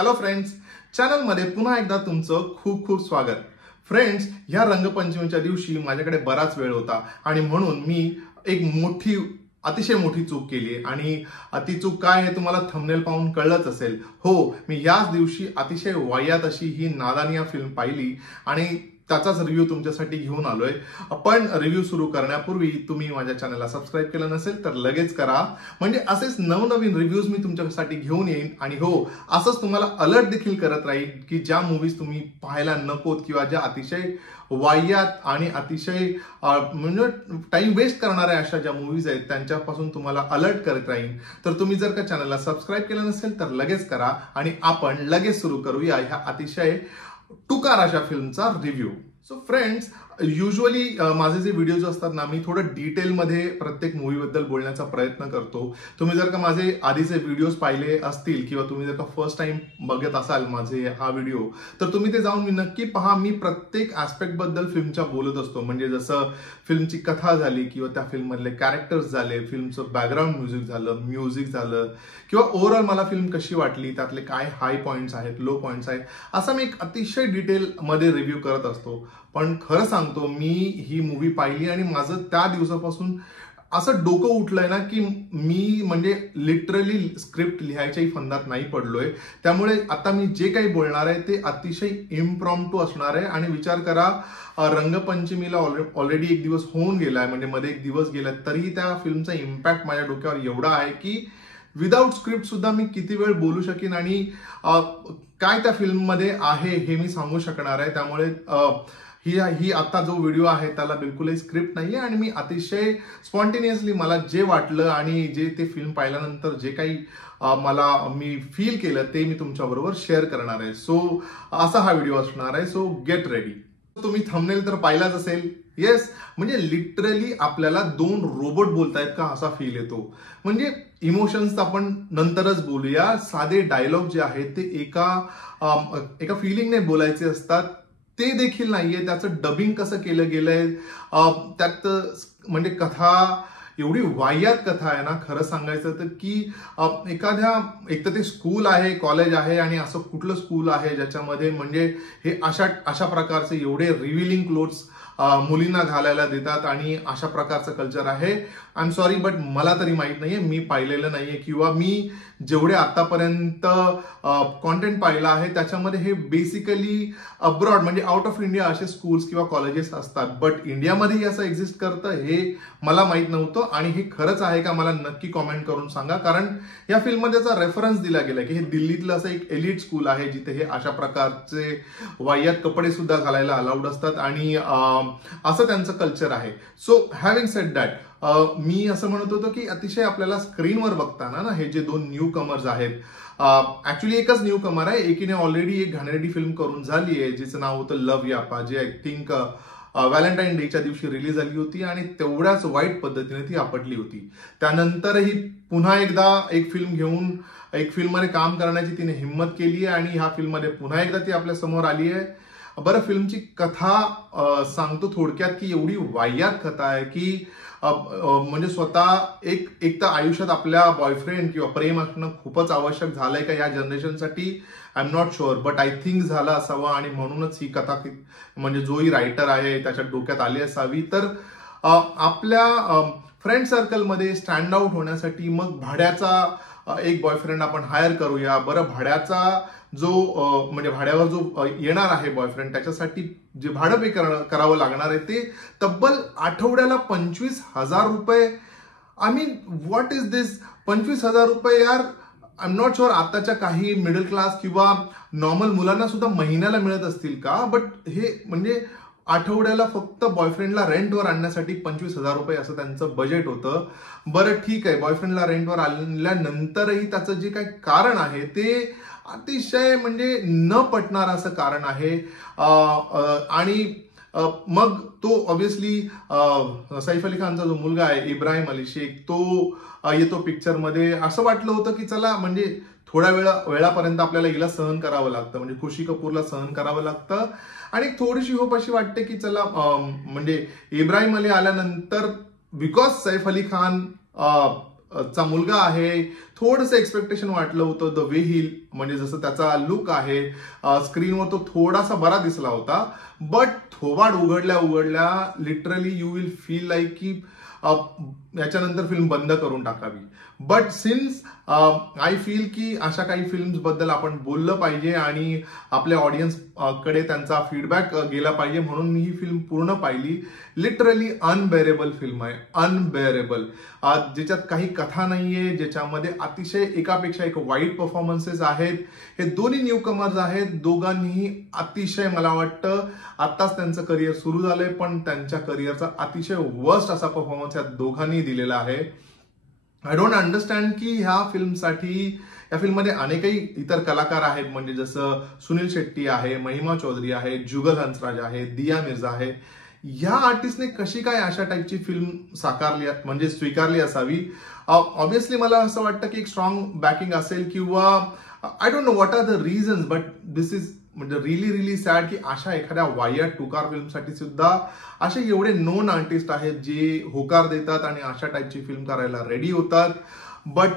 Hello friends, चॅनलमध्ये पुन्हा एकदा तुमचं खूप खूप स्वागत. फ्रेंड्स, या रंगपंचमीच्या दिवशी माझ्याकडे बराच वेळ होता आणि म्हणून मी एक अतिशय मोठी चूक केली आणि ती चूक काय हे तुम्हाला थंबनेल पाहून कळलंच असेल. हो, मी याच दिवशी अतिशय वाह्यात अशी ही नादान या फिल्म पाहिली आणि त्याचाच रिव्ह्यू तुमच्यासाठी घेऊन आलोय. पण रिव्ह्यू सुरू करण्यापूर्वी तुम्ही माझ्या चॅनलला सबस्क्राईब केलं नसेल तर लगेच करा, म्हणजे असेच नवनवीन रिव्ह्यूज मी तुमच्यासाठी घेऊन येईन. आणि हो, असंच तुम्हाला अलर्ट देखील करत राहील की ज्या मूवीज तुम्ही पाहायला नकोत किंवा ज्या अतिशय वाह्यात आणि अतिशय म्हणजे टाइम वेस्ट करणाऱ्या अशा ज्या मूवीज आहेत त्यांच्यापासून तुम्हाला अलर्ट करत राहीन. तर तुम्ही जर का चॅनलला सबस्क्राईब केलं नसेल तर लगेच करा आणि आपण लगेच सुरू करूया ह्या अतिशय टुकार अशा फिल्मचा रिव्ह्यू. सो फ्रेंड्स, युजली माझे जे व्हिडिओज असतात ना, मी थोडं डिटेलमध्ये प्रत्येक मूवीबद्दल बोलण्याचा प्रयत्न करतो. तुम्ही जर का माझे आधीचे व्हिडिओज पाहिले असतील किंवा तुम्ही जर का फर्स्ट टाइम बघत असाल माझे हा व्हिडिओ, तर तुम्ही ते जाऊन नक्की पहा. मी प्रत्येक ऍस्पेक्ट बद्दल फिल्मच्या बोलत असतो, म्हणजे जसं फिल्मची कथा झाली किंवा त्या फिल्ममधले कॅरेक्टर्स झाले, फिल्मचं बॅकग्राऊंड म्युझिक झालं किंवा ओव्हरऑल मला फिल्म कशी वाटली, त्यातले काय हाय पॉइंट्स आहेत, लो पॉइंट्स आहेत, असा मी एक अतिशय डिटेलमध्ये रिव्ह्यू करत असतो. पण खरं सांगतो, मी ही मूवी पाहिली आणि माझं त्या दिवसापासून असं डोकं उठलंय ना की मी म्हणजे लिटरली स्क्रिप्ट लिहायच्याही फंदात नाही पडलोय. त्यामुळे आता मी जे काही बोलणार आहे ते अतिशय इम्प्रॉम्प्टू असणार आहे. आणि विचार करा, रंगपंचमीला ऑलरेडी एक दिवस होऊन गेलाय, म्हणजे मध्ये एक दिवस गेलाय, तरीही त्या फिल्मचा इम्पॅक्ट माझ्या डोक्यावर एवढा आहे की विदाउट स्क्रिप्ट सुद्धा मी किती वेळ बोलू शकेन आणि काय त्या फिल्ममध्ये आहे हे मी सांगू शकणार आहे. त्यामुळे ही आता जो व्हिडिओ आहे त्याला बिलकुलही स्क्रिप्ट नाहीये आणि मी अतिशय स्पॉन्टेनियसली मला जे वाटलं आणि जे ते फिल्म पाहिल्यानंतर जे काही मी फील केलं ते मी तुमच्या बरोबर शेअर करणार आहे. सो असा हा व्हिडिओ असणार आहे. So get ready. तुम्ही थंबनेल तर पाहिलाच असेल. येस, म्हणजे लिटरली आपल्याला दोन रोबोट बोलतायत का असा फील येतो. म्हणजे इमोशन्स आपण नंतरच बोलूया. साधे डायलॉग जे आहेत ते एका फिलिंगने बोलायचे असतात, ते देखील नाहीये. त्याचं डबिंग कसं केलं गेलंय, त्यात म्हणजे कथा एवढी वाह्यात कथा आहे ना, खरं सांगायचं तर की एक तर ते स्कूल आहे, कॉलेज आहे आणि असं कुठलं स्कूल आहे ज्याच्यामध्ये म्हणजे हे अशा प्रकारचे एवढे रिव्हिलिंग क्लोथ्स मुलींना घालायला देतात आणि अशा प्रकारचं कल्चर आहे. आय एम सॉरी, बट मला तरी माहित नाहीये, मी पाहिलेलं नाहीये किंवा मी जेवढे आतापर्यंत कॉन्टेंट पाहिलं आहे त्याच्यामध्ये हे बेसिकली अब्रॉड म्हणजे आउट ऑफ इंडिया असे स्कूल्स किंवा कॉलेजेस असतात. बट इंडियामध्येही असं एक्झिस्ट करतं हे मला माहित नव्हतं आणि हे खरंच आहे का मला नक्की कॉमेंट करून सांगा. कारण या फिल्ममध्ये त्याचा रेफरन्स दिला गेला की हे दिल्लीतलं असं एक एलिट स्कूल आहे जिथे हे अशा प्रकारचे वाह्यात कपडे सुद्धा घालायला अलाउड असतात आणि असं त्यांचं कल्चर आहे. सो हॅव्हिंग सेड दॅट, मी असं म्हणत होतो की अतिशय आपल्याला स्क्रीनवर बघताना ना हे जे दोन न्यू कमर्स आहेत, ऍक्च्युली एकच न्यू कमर आहे, एकीने ऑलरेडी एक घाणेरडी फिल्म करून झाली आहे जिचं नाव होतं लव्ह यापा, जे आय थिंक व्हॅलेंटाईन डेच्या दिवशी रिलीज झाली होती आणि तेवढ्याच वाईट पद्धतीने ती आपटली होती. त्यानंतरही पुन्हा एकदा एक फिल्ममध्ये काम करण्याची तिने हिंमत केली आहे आणि ह्या फिल्ममध्ये पुन्हा एकदा ती आपल्या समोर आली आहे. बरं, फिल्मची कथा सांगतो थोडक्यात की एवढी वाह्यात कथा आहे की म्हणजे स्वतः एक तर आयुष्यात आपल्या बॉयफ्रेंड किंवा प्रेम असणं खूपच आवश्यक झालंय का या जनरेशनसाठी, I am not sure, but I think झालं असावं आणि म्हणूनच ही कथा म्हणजे जोही रायटर आहे त्याच्या डोक्यात आली असावी. तर आपल्या फ्रेंड सर्कलमध्ये स्टँड आउट होण्यासाठी मग भाड्याचा एक बॉयफ्रेंड आपण हायर करूया. बरं, भाड्याचा म्हणजे भाड्यावर जो येणार आहे बॉयफ्रेंड, त्याच्यासाठी जे भाडं पे करावं लागणार आहे ते तब्बल आठवड्याला 25,000 रुपये. आय मीन व्हॉट इज दिस? 25,000 रुपये यार. आय एम नॉट शुअर आताच्या काही मिडल क्लास किंवा नॉर्मल मुलांना सुद्धा महिन्याला मिळत असतील का, बट हे म्हणजे आठवड्याला फक्त बॉयफ्रेंडला रेंटवर आणण्यासाठी 25,000 रुपये असं त्यांचं बजेट होतं. बरं ठीक आहे, बॉयफ्रेंडला रेंटवर आणल्यानंतरही त्याचं जे काही कारण आहे ते अतिशय म्हणजे न पटणार असं कारण आहे. आणि मग तो ऑब्व्हियसली सैफ अली खानचा जो मुलगा आहे इब्राहिम अली शेख, तो येतो पिक्चरमध्ये. असं वाटलं होतं की चला म्हणजे थोड्या वेळापर्यंत आपल्याला हिला सहन करावं लागतं, म्हणजे खुशी कपूरला सहन करावं लागतं आणि थोडीशी होप अशी वाटते की चला म्हणजे इब्राहिम अली आल्यानंतर बिकॉज सैफ अली खान चा मुलगा आहे. थोडंसं एक्सपेक्टेशन वाटलं होतं द वे ही, म्हणजे जसं त्याचा लुक आहे स्क्रीनवर तो थोडासा बरा दिसला होता. बट थोबाड उघडल्या literally you will feel like की याच्यानंतर फिल्म बंद करून टाकावी. बट सिन्स आय फील की अशा काही फिल्म्स बद्दल आपण बोललं पाहिजे आणि आपल्या ऑडियन्स कडे त्यांचा फीडबॅक गेला पाहिजे, म्हणून मी ही फिल्म पूर्ण पाहिली. लिटरली अनबेरेबल फिल्म आहे, अनबेरेबल. ज्याच्यात काही कथा नाहीये, ज्याच्यामध्ये अतिशय एकापेक्षा एक वाईट परफॉर्मन्सेस आहेत. हे दोन्ही न्यू कमर्स आहेत, दोघांनीही अतिशय, मला वाटतं आत्ताच त्यांचं करिअर सुरू झालंय, पण त्यांच्या करिअरचा अतिशय वर्स्ट असा परफॉर्मन्स या दोघांनी दिलेला आहे. आय डोंट अंडरस्टँड की ह्या फिल्मसाठी, या फिल्ममध्ये अनेकही इतर कलाकार आहेत, म्हणजे जसं सुनील शेट्टी आहे, महिमा चौधरी आहे, जुगल हंसराज आहे, दिया मिर्झा आहे. या आर्टिस्टने कशी काय अशा टाईपची फिल्म साकारली, म्हणजे स्वीकारली असावी. ऑब्व्हियसली मला असं वाटतं की एक स्ट्रॉंग बॅकिंग असेल, किंवा I don't know what are the reasons, but this is म्हणजे रिली सॅड की अशा एखाद्या वायर्ड टुकार फिल्मसाठी सुद्धा असे एवढे नोन आर्टिस्ट आहेत जे होकार देतात आणि अशा टाईपची फिल्म करायला रेडी होतात. बट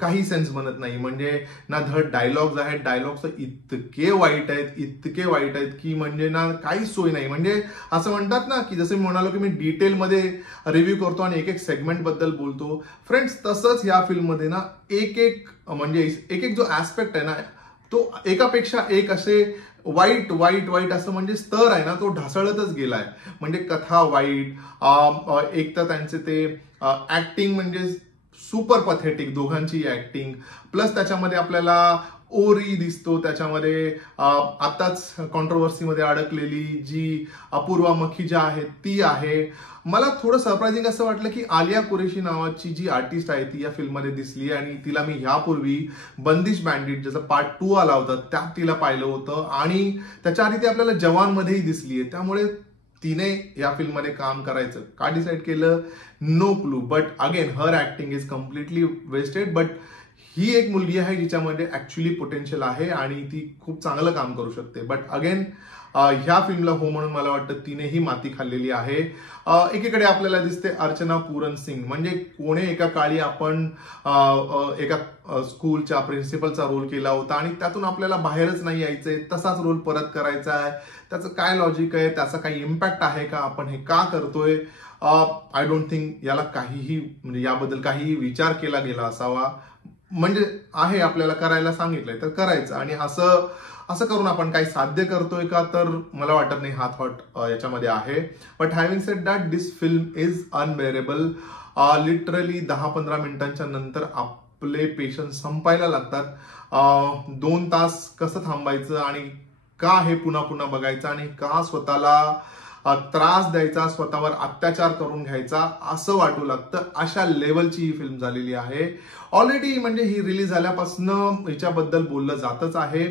काही सेन्स बनत नाही. म्हणजे ना धड डायलॉग्स आहेत, डायलॉग्स इतके वाईट आहेत की म्हणजे ना काहीच सोय नाही. म्हणजे असं म्हणतात ना की जसं मी म्हणालो की मी डिटेलमध्ये रिव्ह्यू करतो आणि एक सेगमेंट बद्दल बोलतो. फ्रेंड्स, तसंच ह्या फिल्ममध्ये ना एक जो ऍस्पेक्ट आहे ना, तो एकापेक्षा एक असे वाईट असं म्हणजे स्तर आहे ना, तो ढासळतच गेलाय. म्हणजे कथा वाईट, एक तर त्यांचे ते ऍक्टिंग म्हणजे सुपर पथेटिक, दोघांची ऍक्टिंग, प्लस त्याच्यामध्ये आपल्याला ओरी दिसतो, त्याच्यामध्ये आताच कॉन्ट्रोवर्सीमध्ये अडकलेली जी अपूर्वा मखीजा आहे ती आहे. मला थोडं सरप्राइझिंग असं वाटलं की आलिया कुरेशी नावाची जी आर्टिस्ट आहे ती या फिल्ममध्ये दिसली, आणि तिला मी यापूर्वी बंदिश बँडिट ज्याचा पार्ट 2 आला होता त्यात तिला पाहिलं होतं, आणि त्याच्या आधी ती आपल्याला जवानमध्येही दिसलीये. त्यामुळे तिने या फिल्ममध्ये काम करायचं का डिसाईड केलं, no clue. But again her acting is completely wasted. But ही एक मुलगी आहे जिच्यामध्ये ऍक्च्युअली पोटेन्शियल आहे आणि ती खूप चांगलं काम करू शकते. बट अगेन ह्या फिल्मला हो म्हणून मला वाटतं तिनेही माती खाल्लेली आहे. एकीकडे आपल्याला दिसते अर्चना पूरन सिंग, म्हणजे कोणे एका काळी आपण एका स्कूलच्या प्रिन्सिपलचा रोल केला होता आणि त्यातून आपल्याला बाहेरच नाही यायचंय, तसाच रोल परत करायचा आहे. त्याचं काय लॉजिक आहे, त्याचा काही इम्पॅक्ट आहे का, आपण हे का करतोय. आय डोंट थिंक याला काहीही, म्हणजे याबद्दल काहीही विचार केला गेला असावा. म्हणजे आहे, आपल्याला करायला सांगितलंय तर करायचं, आणि असं करून आपण काही साध्य करतोय का, तर मला वाटत नाही हा थॉट याच्यामध्ये आहे. But having sed that, this film is unbearable. Literally 10-15 मिनिटांच्या नंतर आपले पेशन्स संपायला लागतात. 2 तास कसं थांबायचं आणि का हे पुन्हा पुन्हा बघायचं, आणि का स्वतःला त्रास द्यायचा, स्वतःवर अत्याचार करून घ्यायचा असं वाटू लागतं. अशा लेवलची ही फिल्म झालेली आहे. ऑलरेडी म्हणजे ही रिलीज झाल्यापासून हिच्याबद्दल बोललं जातच आहे.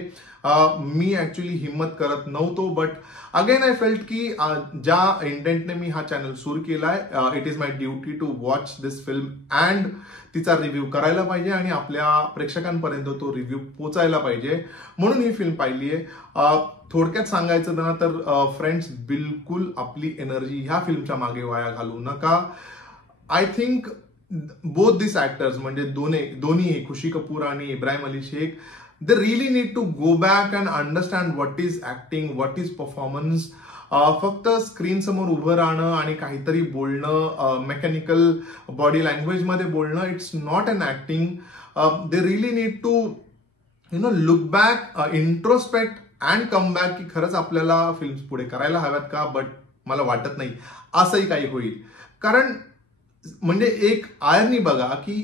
मी ऍक्च्युली हिम्मत करत नव्हतो, बट अगेन आय फेल्ट की ज्या इंटेंटने मी हा चॅनल सुरू केलाय, it is my duty to watch this film and तिचा रिव्ह्यू करायला पाहिजे आणि आपल्या प्रेक्षकांपर्यंत तो रिव्ह्यू पोचायला पाहिजे, म्हणून ही फिल्म पाहिली आहे. थोडक्यात सांगायचं ना तर फ्रेंड्स, बिलकुल आपली एनर्जी ह्या फिल्मच्या मागे वाया घालू नका. I think both this actors, म्हणजे दोन्ही खुशी कपूर आणि Ibrahim Ali Sheikh, they really need to go back and understand what is acting, what is performance. फक्त स्क्रीन समोर उभं राहणं आणि काहीतरी बोलणं, मेकॅनिकल बॉडी लँग्वेज मध्ये बोलणं, it's not an acting. They really need to look back, introspect and come back की खरंच आपल्याला फिल्म्स पुढे करायला हव्यात का. बट मला वाटत नाही असंही काही होईल, कारण म्हणजे एक आयर्नी बघा की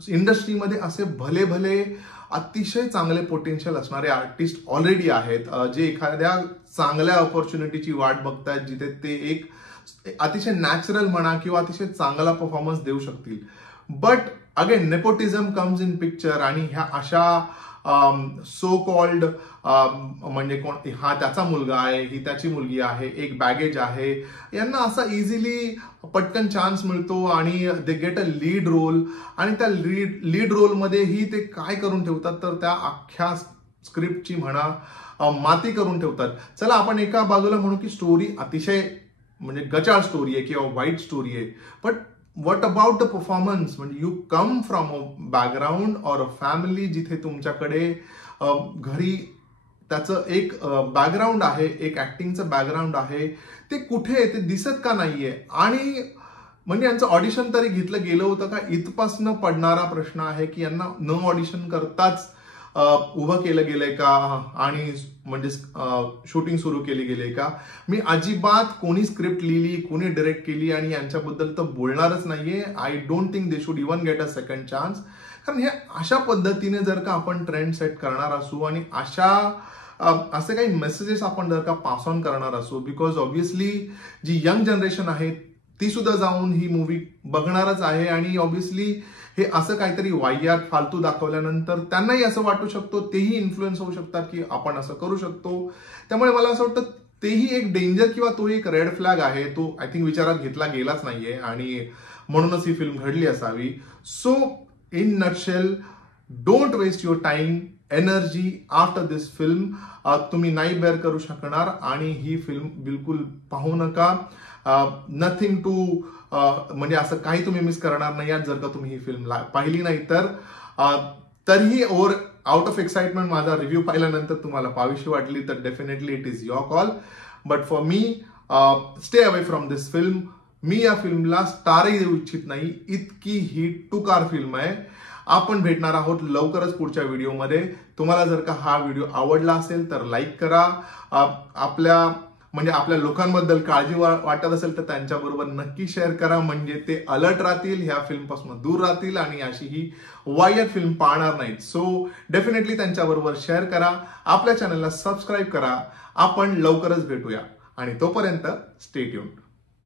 इंडस्ट्रीमध्ये असे भले अतिशय चांगले पोटेन्शियल असणारे आर्टिस्ट ऑलरेडी आहेत, जे एखाद्या चांगल्या ऑपॉर्च्युनिटीची वाट बघतायत, जिथे ते एक अतिशय नॅचरल म्हणा किंवा अतिशय चांगला परफॉर्मन्स देऊ शकतील. But again nepotism comes in picture, आणि ह्या अशा सो कॉल्ड म्हणजे कोण, हा त्याचा मुलगा आहे, ही त्याची मुलगी आहे, एक बॅगेज आहे, यांना असा इझिली पटकन चान्स मिळतो आणि they get a lead role, आणि त्या लीड रोलमध्येही ते काय करून ठेवतात, तर त्या अख्ख्या स्क्रिप्टची म्हणा माती करून ठेवतात. चला आपण एका बाजूला म्हणू की स्टोरी अतिशय म्हणजे गचाळ स्टोरी आहे किंवा वाईट स्टोरी आहे, पण व्हॉट अबाउट द परफॉर्मन्स, म्हणजे you come from a background or a family जिथे तुमच्याकडे घरी त्याचं एक बॅकग्राऊंड आहे, एक ऍक्टिंगचं बॅकग्राऊंड आहे, ते कुठे ते दिसत का नाहीये? आणि म्हणजे यांचं ऑडिशन तरी घेतलं गेलं होतं का, इथपासनं पडणारा प्रश्न आहे की यांना न ऑडिशन करताच उभं केलं गेलंय का आणि म्हणजे शूटिंग सुरू केली गेली का? मी अजिबात कोणी स्क्रिप्ट लिहिली, कोणी डायरेक्ट केली आणि यांच्याबद्दल तर बोलणारच नाहीये. I don't think they should even get a second chance. कारण हे अशा पद्धतीने जर का आपण ट्रेंड सेट करणार असू आणि असे काही मेसेजेस आपण जर का पास ऑन करणार असू, बिकॉज ऑब्व्हियसली जी यंग जनरेशन आहे ती सुद्धा जाऊन ही मूवी बघणारच आहे आणि ऑब्व्हियसली हे असं काहीतरी वाह्यात फालतू दाखवल्यानंतर त्यांनाही असं वाटू शकतो, तेही इन्फ्लुएन्स होऊ शकतात की आपण असं करू शकतो. त्यामुळे मला असं वाटतं तेही एक डेंजर किंवा तो एक रेड फ्लॅग आहे, तो आय थिंक विचारात घेतला गेलाच नाहीये आणि म्हणूनच ही फिल्म घडली असावी. So in nutshell, don't waste your time, energy after this film. तुम्ही नाही बेअर करू शकणार आणि ही फिल्म बिलकुल पाहू नका. नथिंग टू म्हणजे असं काही तुम्ही मिस करणार नाही जर का तुम्ही ही फिल्म पाहिली नाही तर. तरीही ओव्हर आउट ऑफ एक्साइटमेंट माझा रिव्ह्यू पाहिल्यानंतर तुम्हाला पाहावीशी वाटली तर definitely it is your call. But for me, stay away from this film. मी या फिल्मला स्टारही देऊ इच्छित नाही, इतकी ही टुकार फिल्म आहे. आपण भेटणार आहोत लवकरच पुढच्या व्हिडिओमध्ये. तुम्हाला जर का हा व्हिडिओ आवडला असेल तर लाईक करा. आपल्या लोकांबद्दल काळजी वाटत असेल तर त्यांच्याबरोबर नक्की शेअर करा, म्हणजे ते अलर्ट राहतील, ह्या फिल्मपासून दूर राहतील आणि अशी ही वाह्यात फिल्म पाहणार नाहीत. सो डेफिनेटली त्यांच्याबरोबर शेअर करा, आपल्या चॅनलला सबस्क्राईब करा. आपण लवकरच भेटूया आणि तोपर्यंत स्टे ट्यून्ड.